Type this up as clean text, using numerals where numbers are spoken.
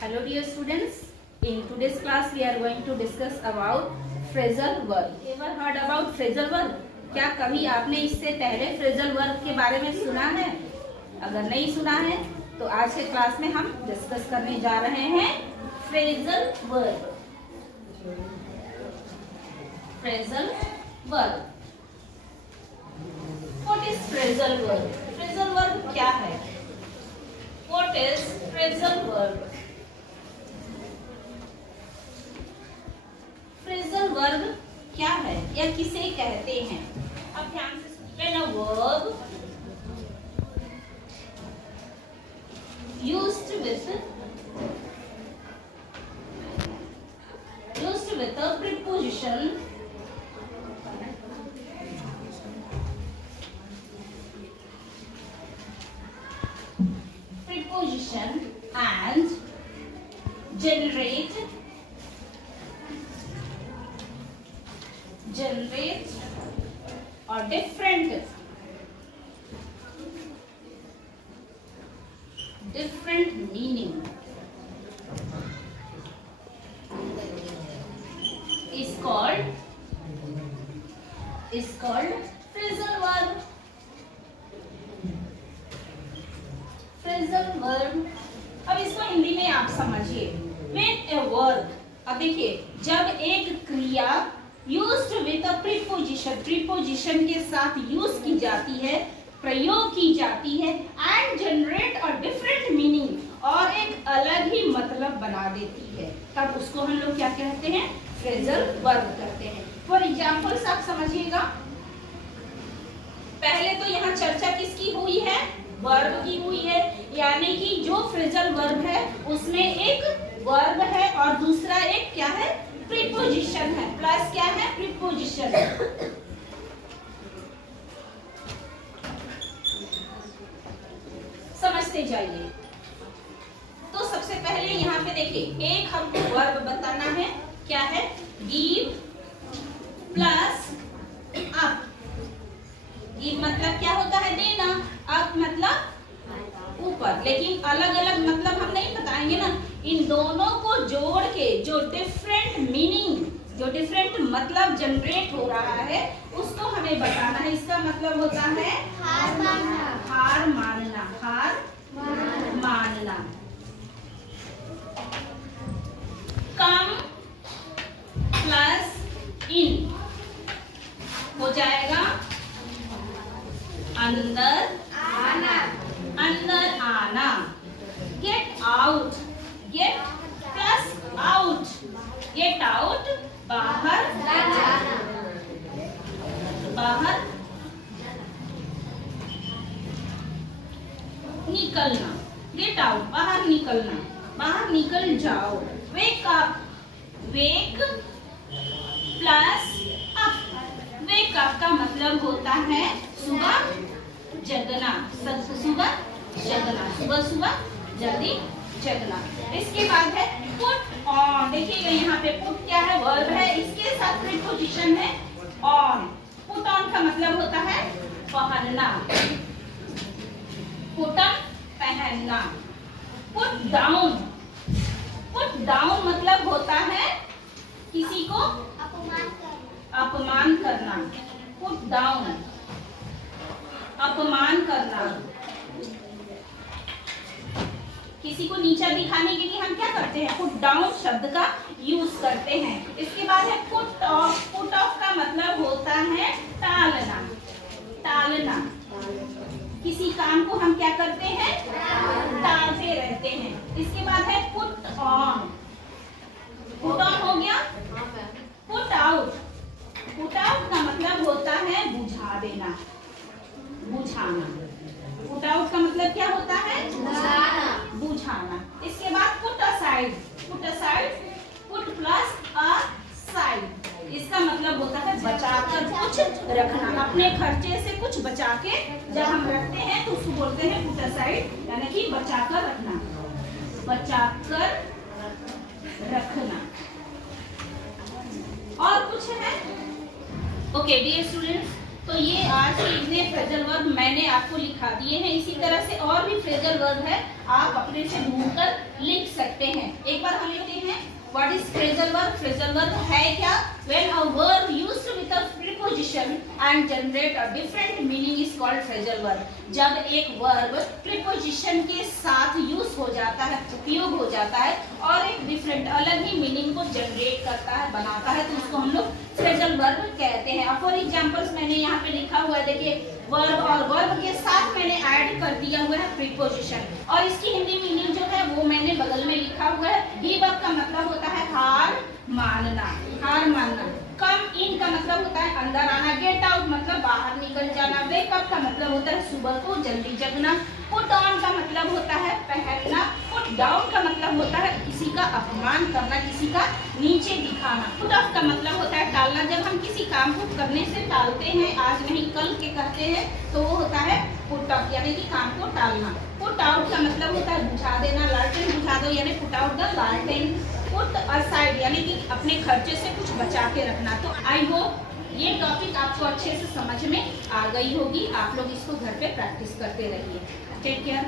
Hello dear students, in today's class we are going to discuss about phrasal verb. Ever heard about phrasal verb? क्या कभी आपने इससे पहले phrasal verb के बारे में सुना है? अगर नहीं सुना है तो आज के क्लास में हम डिस्कस करने जा रहे हैं phrasal verb. Phrasal verb. What is phrasal verb? Phrasal verb क्या है? What is phrasal verb? Phrasal verb क्या है या किसे कहते हैं? अब ध्यान से सुनिए ना. Verb used with a preposition and generate or different meaning is called phrasal verb. Phrasal verb. अब इसको हिंदी में आप समझिए. When a verb, अब देखिए, जब एक क्रिया used with a preposition के साथ यूज की जाती है, प्रयोग की जाती है, and generate a different meaning, और एक अलग ही मतलब बना देती है, तब उसको हम लोग क्या कहते हैं? phrasal verb कहते हैं. फॉर एग्जाम्पल्स आप समझिएगा. पहले तो यहाँ चर्चा किसकी हुई है? वर्ब की हुई है. यानी कि जो phrasal verb है उसमें एक वर्ब है और दूसरा एक क्या है? प्रीपोजिशन है. प्लस क्या है? प्रीपोजिशन. समझते जाइए. तो सबसे पहले यहाँ पे देखिए, एक हमको वर्ब बताना है. क्या है? Give plus up. गिव मतलब क्या होता है? देना. अप मतलब ऊपर. लेकिन अलग अलग मतलब हम नहीं बताएंगे ना. इन दोनों को जोड़ के जो डिफरेंट मीनिंग, जो डिफरेंट मतलब जनरेट हो रहा है उसको हमें बताना है. इसका मतलब होता है हार मानना. हार मानना. हार मानना. कम प्लस इन हो जाएगा अंदर आना. अंदर आना. Get out. Gate plus out. Get out बाहर जाना. बाहर निकलना. गेट आउट बाहर निकलना. बाहर निकल जाओ. Wake up. Wake plus up. Wake up का मतलब होता है सुबह जगना. सुबह जगना. सुबह जल्दी जगना. इसके बाद है पुट ऑन. देखिएगा यहाँ पे पुट क्या है? वर्ब है. इसके साथ प्रीपोजिशन है ऑन. पुट ऑन का मतलब होता है पहनना. पुट ऑन पहनना. Put down. पुट डाउन मतलब होता है किसी को अपमान करना. पुट डाउन अपमान करना. किसी को नीचा दिखाने के लिए हम क्या करते हैं? पुट डाउन शब्द का यूज करते हैं. इसके बाद है पुट ऑफ. पुट ऑफ का मतलब होता है टालना. टालना. किसी काम को हम क्या करते हैं? टालते रहते हैं. इसके बाद है पुट ऑन. पुट ऑन हो गया. Put out. पुट आउट का मतलब होता है बुझा देना. बुझाना. पुट आउट का मतलब क्या होता है? बुझाना. इसके बाद put aside. Put aside. Put plus aside. इसका मतलब होता है बचाकर कुछ रखना. अपने खर्चे से कुछ बचा के जब हम रखते हैं तो उसको बोलते हैं पुट असाइड, यानी कि बचाकर रखना. बचाकर रखना. और कुछ है? ओके डियर स्टूडेंट्स, तो ये आज के इतने फ्रेजल वर्ब मैंने आपको लिखा दिए हैं। इसी तरह से और भी फ्रेजल वर्ब है, आप अपने से ढूंढकर लिख सकते हैं। फ्रेजल वर्ब है क्या? When a verb used with a preposition and generate a different meaning is called phrasal verb. जब एक वर्ब प्रीपोजिशन के साथ यूज हो जाता है, उपयोग हो जाता है और एक डिफरेंट अलग ही मीनिंग को जनरेट करता है, बनाता है, तो उसको हम लोग फ्रेजल वर्ब कहते हैं। फॉर एग्जांपल्स मैंने यहाँ पे लिखा हुआ है, देखिए वर्ब और वर्ब के साथ मैंने ऐड कर दिया हुआ है प्रीपोजिशन, और इसकी हिंदी मीनिंग जो है वो मैंने बगल में लिखा हुआ है। गिव अप का मतलब होता है हार मानना, हार मानना। कम इन का मतलब होता है अंदर आना। गेट आउट मतलब बाहर निकल जाना। वेक अप का मतलब होता है सुबह को जल्दी जगना। पुट ऑन का मतलब होता है पहनना। पुट डाउन का मतलब होता है किसी का अपमान करना, किसी का नीचे दिखाना। पुट ऑफ का मतलब होता है टालना। जब हम किसी काम को करने से टालते हैं, आज नहीं कल के करते हैं, तो वो होता है पुट ऑफ, यानी कि काम को टालना। पुट आउट का मतलब होता है बुझा देना, लालटेन बुझा दो, यानी पुट आउट द लालटेन। पुट असाइड यानी कि अपने खर्चे से कुछ बचा के रखना। तो आई होप ये टॉपिक आपको अच्छे से समझ में आ गई होगी। आप लोग इसको घर पे प्रैक्टिस करते रहिए। Take care.